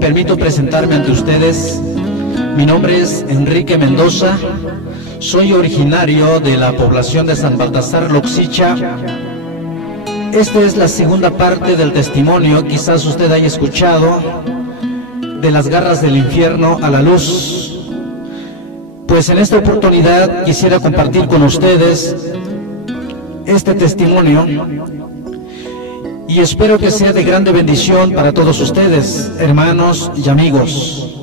Permito presentarme ante ustedes. Mi nombre es Enrique Mendoza, soy originario de la población de San Baltasar Loxicha. Esta es la segunda parte del testimonio, quizás usted haya escuchado, de las garras del infierno a la luz. Pues en esta oportunidad quisiera compartir con ustedes este testimonio y espero que sea de grande bendición para todos ustedes, hermanos y amigos.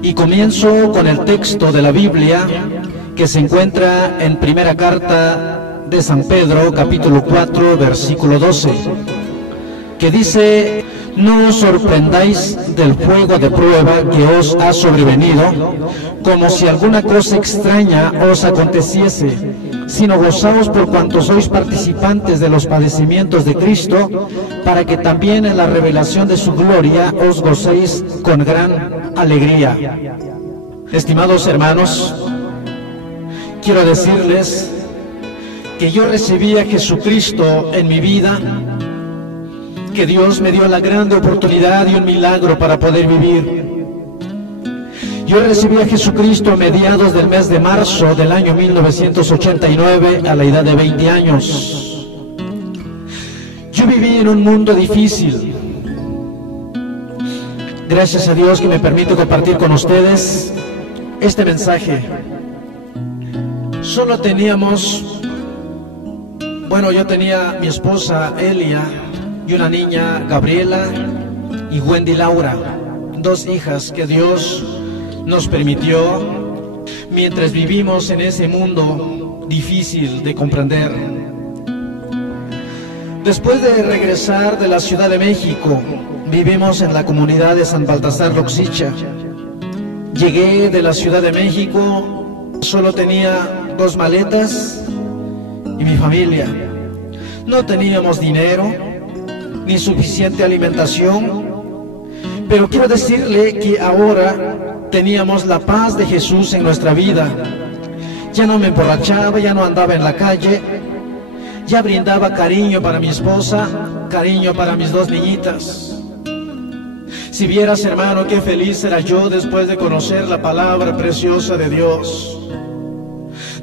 Y comienzo con el texto de la Biblia que se encuentra en primera carta de San Pedro, capítulo 4, versículo 12, que dice: no os sorprendáis del fuego de prueba que os ha sobrevenido, como si alguna cosa extraña os aconteciese, sino gozaos por cuanto sois participantes de los padecimientos de Cristo, para que también en la revelación de su gloria os gocéis con gran alegría. Estimados hermanos, quiero decirles que yo recibí a Jesucristo en mi vida, que Dios me dio la grande oportunidad y un milagro para poder vivir. Yo recibí a Jesucristo a mediados del mes de marzo del año 1989, a la edad de 20 años. Yo viví en un mundo difícil. Gracias a Dios que me permite compartir con ustedes este mensaje. Solo teníamos, yo tenía mi esposa Elia y una niña, Gabriela, y Wendy Laura, dos hijas que Dios nos permitió mientras vivimos en ese mundo difícil de comprender. Después de regresar de la Ciudad de México, vivimos en la comunidad de San Baltasar Loxicha. Llegué de la Ciudad de México, solo tenía 2 maletas y mi familia. No teníamos dinero ni suficiente alimentación, pero quiero decirle que ahora teníamos la paz de Jesús en nuestra vida. Ya no me emborrachaba, ya no andaba en la calle, ya brindaba cariño para mi esposa, cariño para mis 2 niñitas. Si vieras, hermano, qué feliz era yo después de conocer la palabra preciosa de Dios.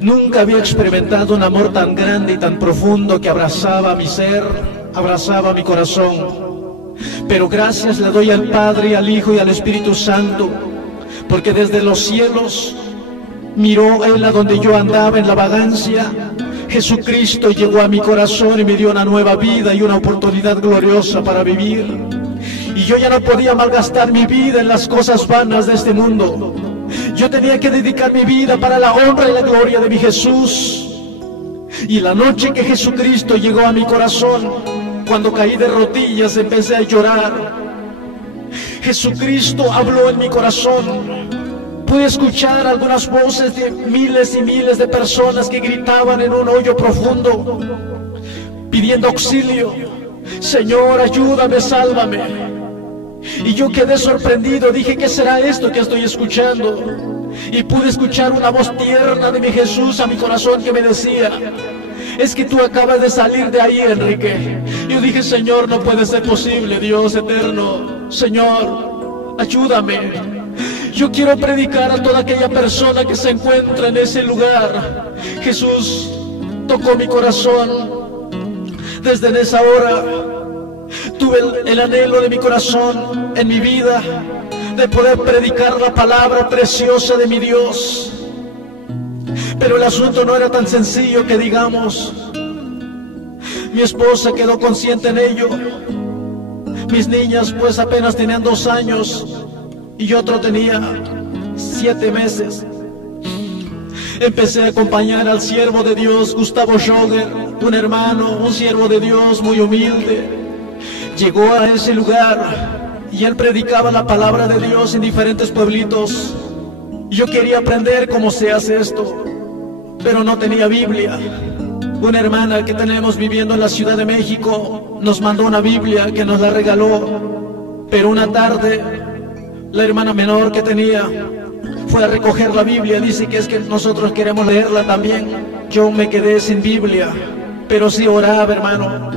Nunca había experimentado un amor tan grande y tan profundo que abrazaba mi ser, abrazaba mi corazón. Pero gracias le doy al Padre, al Hijo y al Espíritu Santo, porque desde los cielos miró Él a donde yo andaba en la vagancia. Jesucristo llegó a mi corazón y me dio una nueva vida y una oportunidad gloriosa para vivir. Y yo ya no podía malgastar mi vida en las cosas vanas de este mundo. Yo tenía que dedicar mi vida para la honra y la gloria de mi Jesús. Y la noche que Jesucristo llegó a mi corazón, cuando caí de rodillas empecé a llorar. Jesucristo habló en mi corazón. Pude escuchar algunas voces de miles y miles de personas que gritaban en un hoyo profundo, pidiendo auxilio. Señor, ayúdame, sálvame. Y yo quedé sorprendido, dije, ¿qué será esto que estoy escuchando? Y pude escuchar una voz tierna de mi Jesús a mi corazón que me decía: es que tú acabas de salir de ahí, Enrique. Yo dije, Señor, no puede ser posible, Dios eterno. Señor, ayúdame. Yo quiero predicar a toda aquella persona que se encuentra en ese lugar. Jesús tocó mi corazón. Desde esa hora tuve el anhelo de mi corazón en mi vida de poder predicar la palabra preciosa de mi Dios. Pero el asunto no era tan sencillo que digamos. Mi esposa quedó consciente en ello. Mis niñas pues apenas tenían 2 años y otro tenía 7 meses. Empecé a acompañar al siervo de Dios, Gustavo Schoger, un hermano, un siervo de Dios muy humilde. Llegó a ese lugar y él predicaba la palabra de Dios en diferentes pueblitos. Yo quería aprender cómo se hace esto, pero no tenía Biblia. Una hermana que tenemos viviendo en la Ciudad de México nos mandó una Biblia que nos la regaló. Pero una tarde, la hermana menor que tenía fue a recoger la Biblia. Dice que es que nosotros queremos leerla también. Yo me quedé sin Biblia, pero sí oraba, hermano.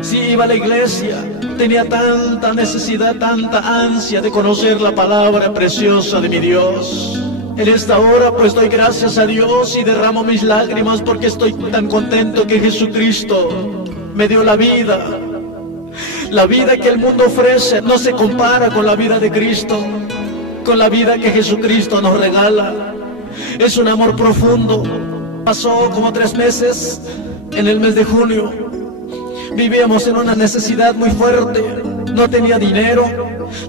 Sí iba a la iglesia. Tenía tanta necesidad, tanta ansia de conocer la palabra preciosa de mi Dios. En esta hora pues doy gracias a Dios y derramo mis lágrimas porque estoy tan contento que Jesucristo me dio la vida. La vida que el mundo ofrece no se compara con la vida de Cristo, con la vida que Jesucristo nos regala. Es un amor profundo. Pasó como 3 meses, en el mes de junio. Vivíamos en una necesidad muy fuerte. No tenía dinero,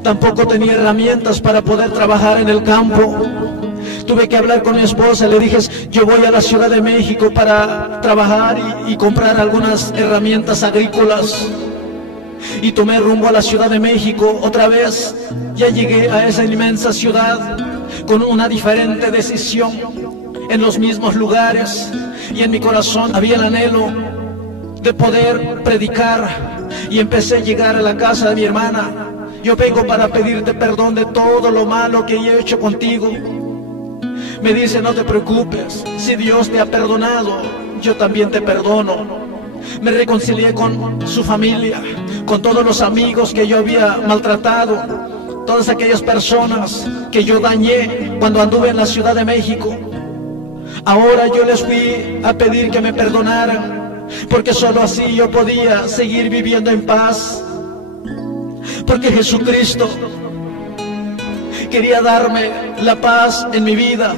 tampoco tenía herramientas para poder trabajar en el campo. Tuve que hablar con mi esposa, le dije, yo voy a la Ciudad de México para trabajar y comprar algunas herramientas agrícolas. Y tomé rumbo a la Ciudad de México otra vez. Ya llegué a esa inmensa ciudad con una diferente decisión, en los mismos lugares, y en mi corazón había el anhelo de poder predicar. Y empecé a llegar a la casa de mi hermana. Yo vengo para pedirte perdón de todo lo malo que he hecho contigo. Me dice, no te preocupes, si Dios te ha perdonado, yo también te perdono. Me reconcilié con su familia, con todos los amigos que yo había maltratado, todas aquellas personas que yo dañé cuando anduve en la Ciudad de México. Ahora yo les fui a pedir que me perdonaran, porque solo así yo podía seguir viviendo en paz. Porque Jesucristo quería darme la paz en mi vida,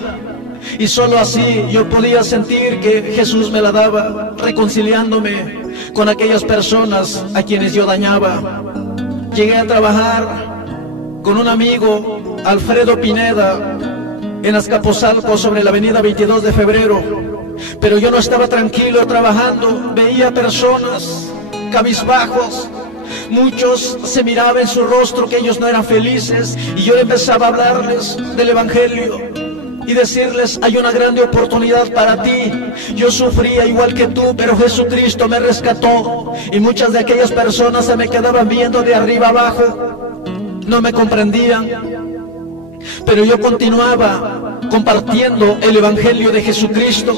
y solo así yo podía sentir que Jesús me la daba, reconciliándome con aquellas personas a quienes yo dañaba. Llegué a trabajar con un amigo, Alfredo Pineda, en Azcapotzalco, sobre la avenida 22 de febrero. Pero yo no estaba tranquilo trabajando, veía personas cabizbajos. Muchos se miraba en su rostro que ellos no eran felices, y yo empezaba a hablarles del Evangelio y decirles, hay una grande oportunidad para ti. Yo sufría igual que tú, pero Jesucristo me rescató. Y muchas de aquellas personas se me quedaban viendo de arriba abajo, no me comprendían, pero yo continuaba compartiendo el Evangelio de Jesucristo.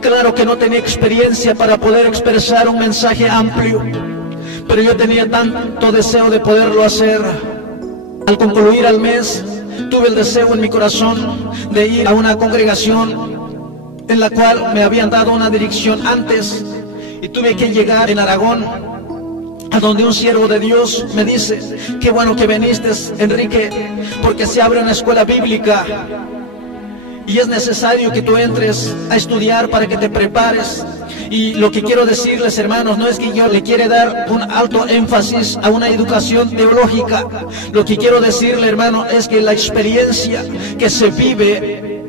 Claro que no tenía experiencia para poder expresar un mensaje amplio, pero yo tenía tanto deseo de poderlo hacer. Al concluir el mes, tuve el deseo en mi corazón de ir a una congregación en la cual me habían dado una dirección antes, y tuve que llegar en Aragón, a donde un siervo de Dios me dice, qué bueno que viniste, Enrique, porque se abre una escuela bíblica y es necesario que tú entres a estudiar para que te prepares. Y lo que quiero decirles, hermanos, no es que yo le quiera dar un alto énfasis a una educación teológica. Lo que quiero decirle, hermano, es que la experiencia que se vive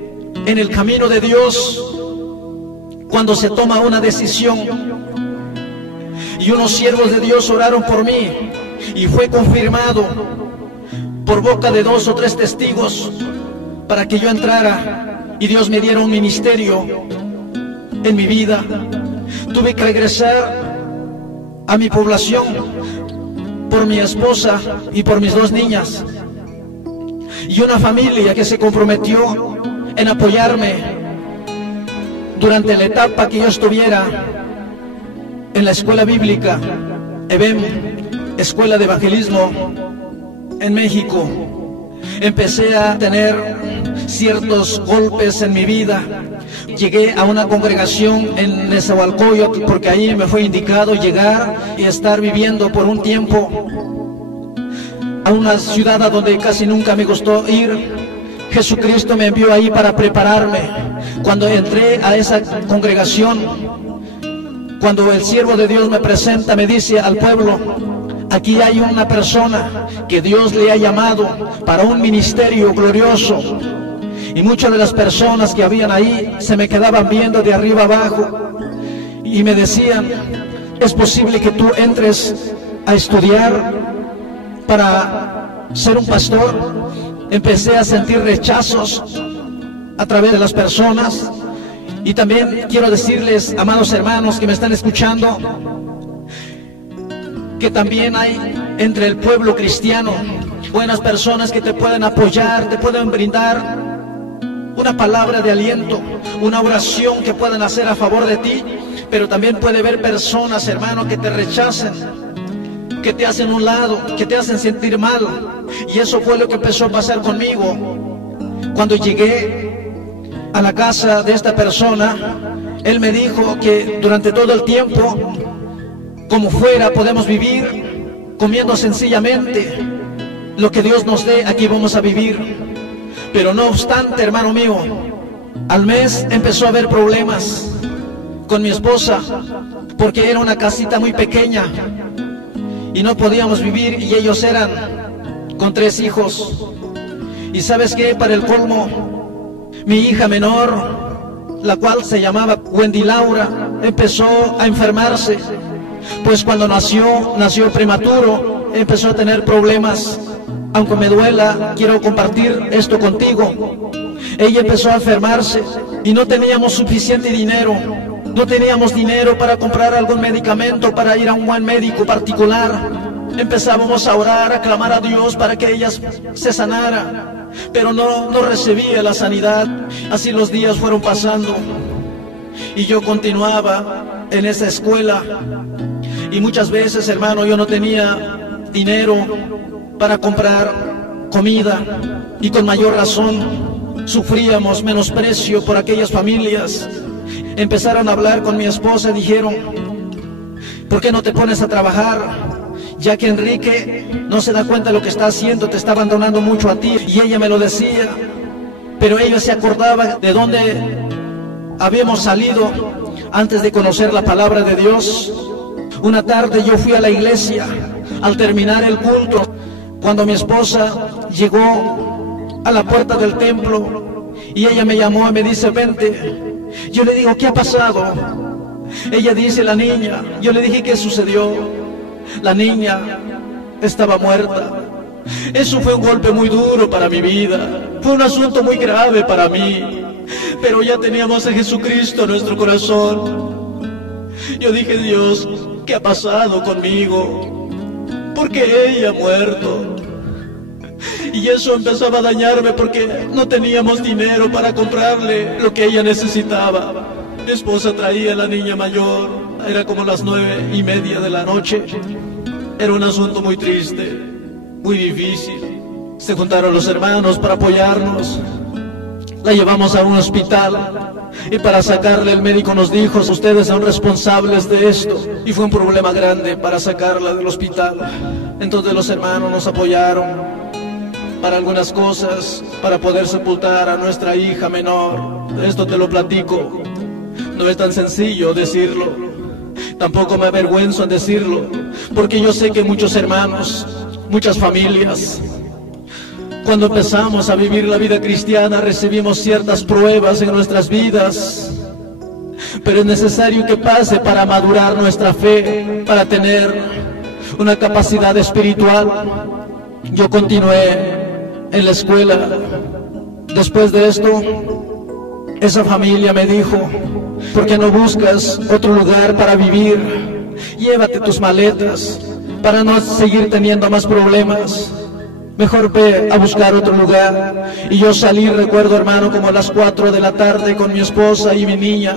en el camino de Dios, cuando se toma una decisión, y unos siervos de Dios oraron por mí, y fue confirmado por boca de 2 o 3 testigos para que yo entrara, y Dios me diera un ministerio en mi vida. Tuve que regresar a mi población por mi esposa y por mis 2 niñas, y una familia que se comprometió en apoyarme durante la etapa que yo estuviera en la escuela bíblica EBEM, Escuela de Evangelismo en México. Empecé a tener ciertos golpes en mi vida. Llegué a una congregación en Nezahualcóyotl, porque ahí me fue indicado llegar y estar viviendo por un tiempo, a una ciudad a donde casi nunca me gustó ir. Jesucristo me envió ahí para prepararme. Cuando entré a esa congregación, cuando el siervo de Dios me presenta, me dice al pueblo, aquí hay una persona que Dios le ha llamado para un ministerio glorioso. Y muchas de las personas que habían ahí se me quedaban viendo de arriba abajo y me decían, ¿es posible que tú entres a estudiar para ser un pastor? Empecé a sentir rechazos a través de las personas. Y también quiero decirles, amados hermanos que me están escuchando, que también hay entre el pueblo cristiano buenas personas que te pueden apoyar, te pueden brindar una palabra de aliento, una oración que puedan hacer a favor de ti, pero también puede haber personas, hermano, que te rechacen, que te hacen un lado, que te hacen sentir mal. Y eso fue lo que empezó a pasar conmigo. Cuando llegué a la casa de esta persona, él me dijo que durante todo el tiempo, como fuera, podemos vivir comiendo sencillamente lo que Dios nos dé, aquí vamos a vivir. Pero no obstante, hermano mío, al mes empezó a haber problemas con mi esposa, porque era una casita muy pequeña y no podíamos vivir, y ellos eran con 3 hijos. Y ¿sabes qué? Para el colmo, mi hija menor, la cual se llamaba Wendy Laura, empezó a enfermarse, pues cuando nació prematuro, empezó a tener problemas. Aunque me duela, quiero compartir esto contigo. Ella empezó a enfermarse y no teníamos suficiente dinero. No teníamos dinero para comprar algún medicamento, para ir a un buen médico particular. Empezábamos a orar, a clamar a Dios para que ella se sanara, pero no recibía la sanidad. Así los días fueron pasando y yo continuaba en esa escuela. Y muchas veces, hermano, yo no tenía dinero para comprar comida, y con mayor razón sufríamos menosprecio por aquellas familias. Empezaron a hablar con mi esposa y dijeron: ¿por qué no te pones a trabajar? Ya que Enrique no se da cuenta de lo que está haciendo, te está abandonando mucho a ti. Y ella me lo decía, pero ella se acordaba de dónde habíamos salido antes de conocer la palabra de Dios. Una tarde yo fui a la iglesia al terminar el culto. Cuando mi esposa llegó a la puerta del templo y ella me llamó y me dice: vente. Yo le digo: ¿qué ha pasado? Ella dice: la niña. Yo le dije: ¿qué sucedió? La niña estaba muerta. Eso fue un golpe muy duro para mi vida, fue un asunto muy grave para mí, pero ya teníamos a Jesucristo en nuestro corazón. Yo dije: Dios, ¿qué ha pasado conmigo? ¿Por qué ella ha muerto? Y eso empezaba a dañarme porque no teníamos dinero para comprarle lo que ella necesitaba. Mi esposa traía a la niña mayor, era como las 9:30 de la noche. Era un asunto muy triste, muy difícil. Se juntaron los hermanos para apoyarnos. La llevamos a un hospital y para sacarle el médico nos dijo: ustedes son responsables de esto. Y fue un problema grande para sacarla del hospital. Entonces los hermanos nos apoyaron para algunas cosas, para poder sepultar a nuestra hija menor. Esto te lo platico, no es tan sencillo decirlo, tampoco me avergüenzo en decirlo, porque yo sé que muchos hermanos, muchas familias, cuando empezamos a vivir la vida cristiana, recibimos ciertas pruebas en nuestras vidas, pero es necesario que pase para madurar nuestra fe, para tener una capacidad espiritual. Yo continué en la escuela. Después de esto, esa familia me dijo: ¿por qué no buscas otro lugar para vivir? Llévate tus maletas para no seguir teniendo más problemas. Mejor ve a buscar otro lugar. Y yo salí, recuerdo, hermano, como a las 4 de la tarde con mi esposa y mi niña,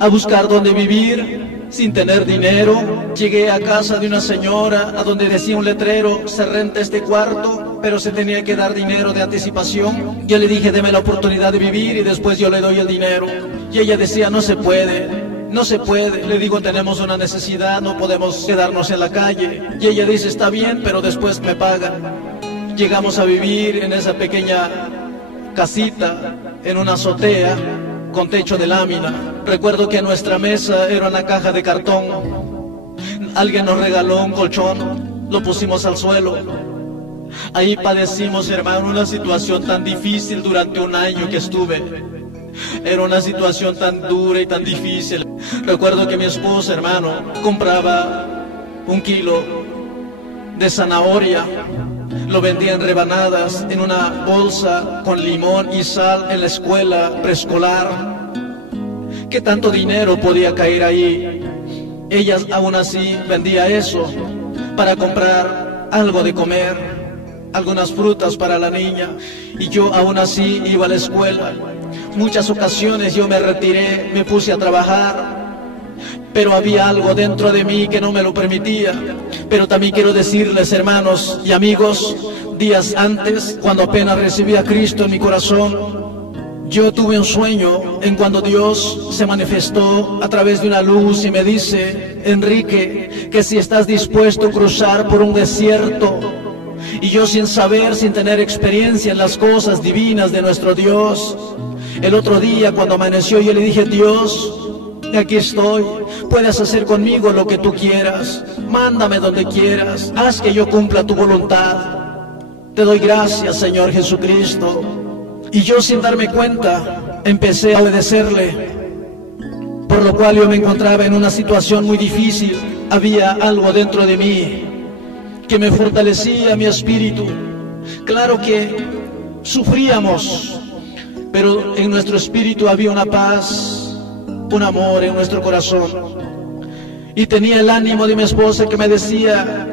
a buscar dónde vivir, sin tener dinero. Llegué a casa de una señora a donde decía un letrero: se renta este cuarto, pero se tenía que dar dinero de anticipación. Yo le dije: deme la oportunidad de vivir y después yo le doy el dinero. Y ella decía: no se puede, no se puede. Le digo: tenemos una necesidad, no podemos quedarnos en la calle. Y ella dice: está bien, pero después me pagan. Llegamos a vivir en esa pequeña casita, en una azotea con techo de lámina. Recuerdo que nuestra mesa era una caja de cartón. Alguien nos regaló un colchón, lo pusimos al suelo. Ahí padecimos, hermano, una situación tan difícil durante un año que estuve. Era una situación tan dura y tan difícil. Recuerdo que mi esposa, hermano, compraba 1 kilo de zanahoria, lo vendía en rebanadas, en una bolsa con limón y sal en la escuela preescolar. ¿Qué tanto dinero podía caer ahí? Ella aún así vendía eso para comprar algo de comer. algunas frutas para la niña, y yo aún así iba a la escuela. Muchas ocasiones yo me retiré, me puse a trabajar, pero había algo dentro de mí que no me lo permitía. Pero también quiero decirles, hermanos y amigos, días antes, cuando apenas recibí a Cristo en mi corazón, yo tuve un sueño en cuando Dios se manifestó a través de una luz y me dice: Enrique, que si estás dispuesto a cruzar por un desierto. Y yo, sin saber, sin tener experiencia en las cosas divinas de nuestro Dios, el otro día cuando amaneció yo le dije: Dios, aquí estoy, puedes hacer conmigo lo que tú quieras, mándame donde quieras, haz que yo cumpla tu voluntad. Te doy gracias, Señor Jesucristo. Y yo, sin darme cuenta, empecé a obedecerle, por lo cual yo me encontraba en una situación muy difícil. Había algo dentro de mí que me fortalecía mi espíritu. Claro que sufríamos, pero en nuestro espíritu había una paz, un amor en nuestro corazón. Y tenía el ánimo de mi esposa que me decía: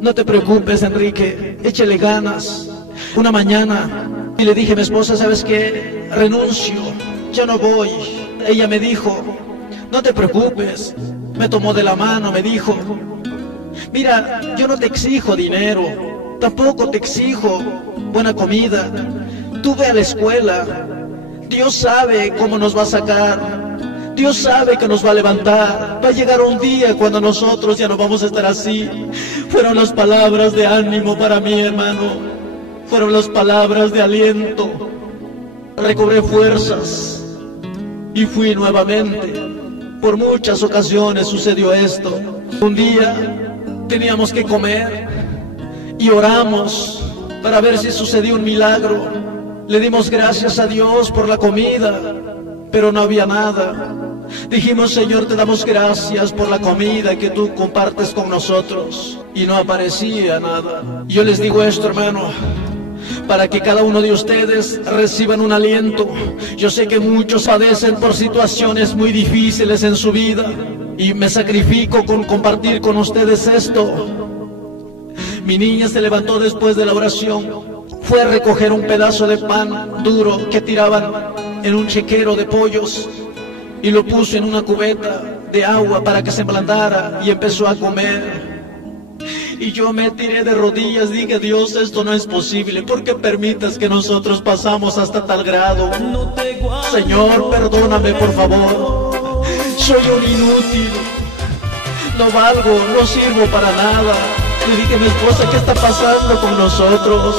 no te preocupes, Enrique, échale ganas. Una mañana y le dije a mi esposa: ¿sabes qué? Renuncio, ya no voy. Ella me dijo: no te preocupes. Me tomó de la mano, me dijo: mira, yo no te exijo dinero, tampoco te exijo buena comida. Tú ve a la escuela, Dios sabe cómo nos va a sacar, Dios sabe que nos va a levantar. Va a llegar un día cuando nosotros ya no vamos a estar así. Fueron las palabras de ánimo para mí, hermano. Fueron las palabras de aliento. Recobré fuerzas y fui nuevamente. Por muchas ocasiones sucedió esto. Un día teníamos que comer y oramos para ver si sucedía un milagro. Le dimos gracias a Dios por la comida, pero no había nada. Dijimos: Señor, te damos gracias por la comida que tú compartes con nosotros. Y no aparecía nada. Yo les digo esto, hermano, para que cada uno de ustedes reciban un aliento. Yo sé que muchos padecen por situaciones muy difíciles en su vida, y me sacrifico con compartir con ustedes esto. Mi niña se levantó después de la oración, fue a recoger un pedazo de pan duro que tiraban en un chequero de pollos y lo puso en una cubeta de agua para que se ablandara, y empezó a comer. Y yo me tiré de rodillas, dije: Dios, esto no es posible. ¿Por qué permites que nosotros pasamos hasta tal grado? Señor, perdóname, por favor. Soy un inútil, no valgo, no sirvo para nada. Le dije a mi esposa: ¿qué está pasando con nosotros?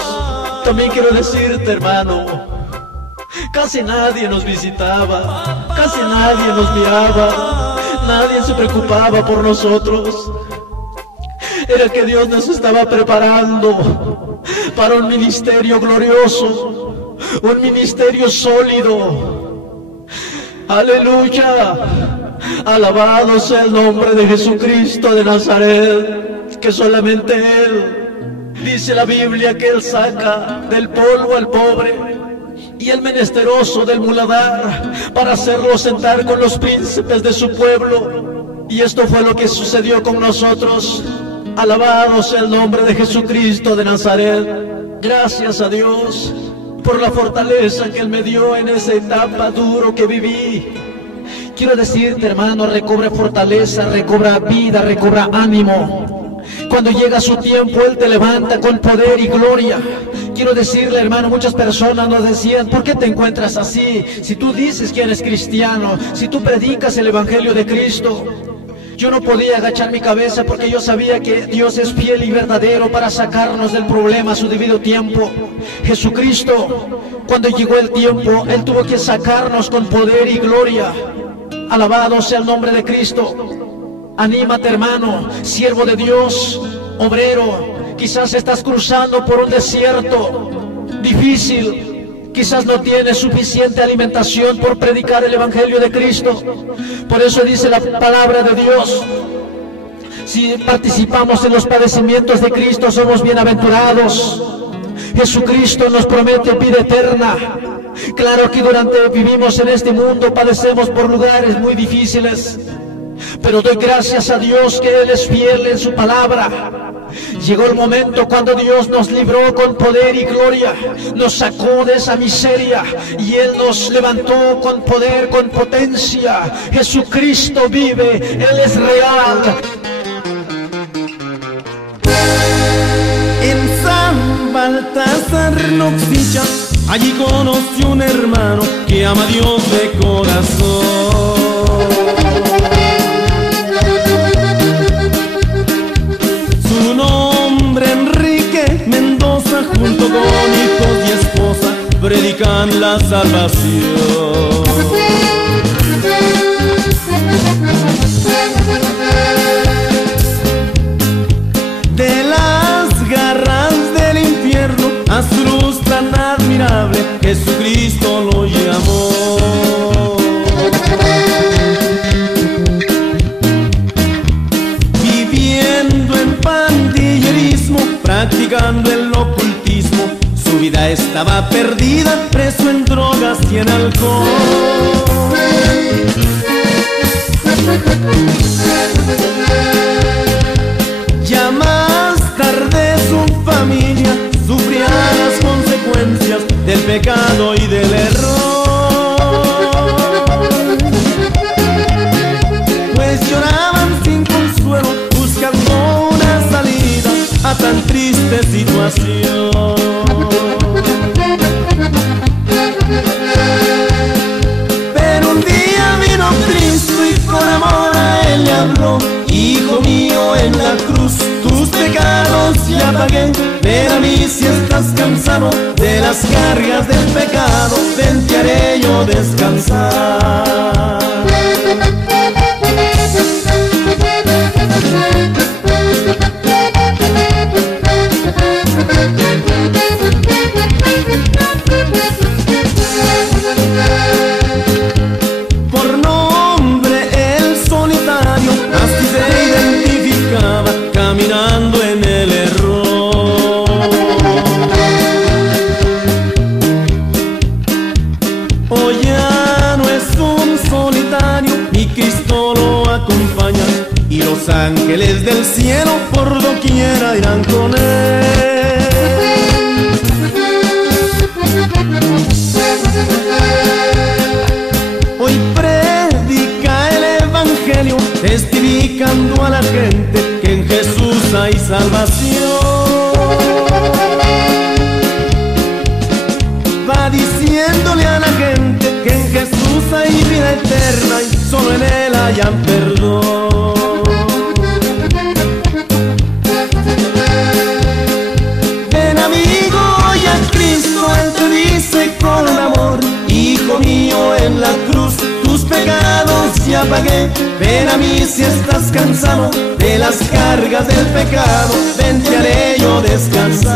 También quiero decirte, hermano, casi nadie nos visitaba, casi nadie nos miraba, nadie se preocupaba por nosotros. Era que Dios nos estaba preparando para un ministerio glorioso, un ministerio sólido. Aleluya, alabado sea el nombre de Jesucristo de Nazaret, que solamente Él, dice la Biblia, que Él saca del polvo al pobre y el menesteroso del muladar, para hacerlo sentar con los príncipes de su pueblo. Y esto fue lo que sucedió con nosotros. Alabado sea el nombre de Jesucristo de Nazaret. Gracias a Dios por la fortaleza que Él me dio en esa etapa duro que viví. Quiero decirte, hermano, recobra fortaleza, recobra vida, recobra ánimo. Cuando llega su tiempo, Él te levanta con poder y gloria. Quiero decirle, hermano, muchas personas nos decían: ¿por qué te encuentras así? Si tú dices que eres cristiano, si tú predicas el Evangelio de Cristo. Yo no podía agachar mi cabeza, porque yo sabía que Dios es fiel y verdadero para sacarnos del problema a su debido tiempo. Jesucristo, cuando llegó el tiempo, Él tuvo que sacarnos con poder y gloria. Alabado sea el nombre de Cristo. Anímate, hermano, siervo de Dios, obrero. Quizás estás cruzando por un desierto difícil. Quizás no tienes suficiente alimentación por predicar el Evangelio de Cristo. Por eso dice la palabra de Dios: si participamos en los padecimientos de Cristo, somos bienaventurados. Jesucristo nos promete vida eterna. Claro que vivimos en este mundo, padecemos por lugares muy difíciles, pero doy gracias a Dios que Él es fiel en su palabra. Llegó el momento cuando Dios nos libró con poder y gloria, nos sacó de esa miseria y Él nos levantó con poder, con potencia. Jesucristo vive, Él es real. En San Baltasar Loxicha, allí conoció un hermano que ama a Dios de corazón. Su nombre Enrique Mendoza, junto con hijos y esposa, predican la salvación. De las garras del infierno a su luz tan admirable, Jesucristo lo llamó. Viviendo en pandillerismo, practicando el ocultismo, su vida estaba perdida, preso en drogas y en alcohol. Ya más tarde su familia sufría las consecuencias del pecado y del error, pues lloraban sin consuelo buscando una salida a tan triste situación. Pero un día vino Cristo y con amor a él le habló: hijo mío, en la cruz tus pecados ya pagué. Ven a mí si estás cansado de las cargas del pecado, ven, te haré yo descansar. Por nombre el solitario, así se identificaba, caminando en el error. Hoy ya no es un solitario, mi Cristo lo acompaña, y los ángeles del cielo por doquiera irán con él. Hoy predica el evangelio, testificando a la gente que en Jesús hay salvación. Va diciéndole a la gente que en Jesús hay vida eterna y solo en Él hayan perdón. Ven amigo, oye a Cristo, Él te dice con amor: hijo mío, en la cruz tus pecados ya pagué. Ven a mí si estás cansado de las cargas del pecado, ven, te haré yo descansar.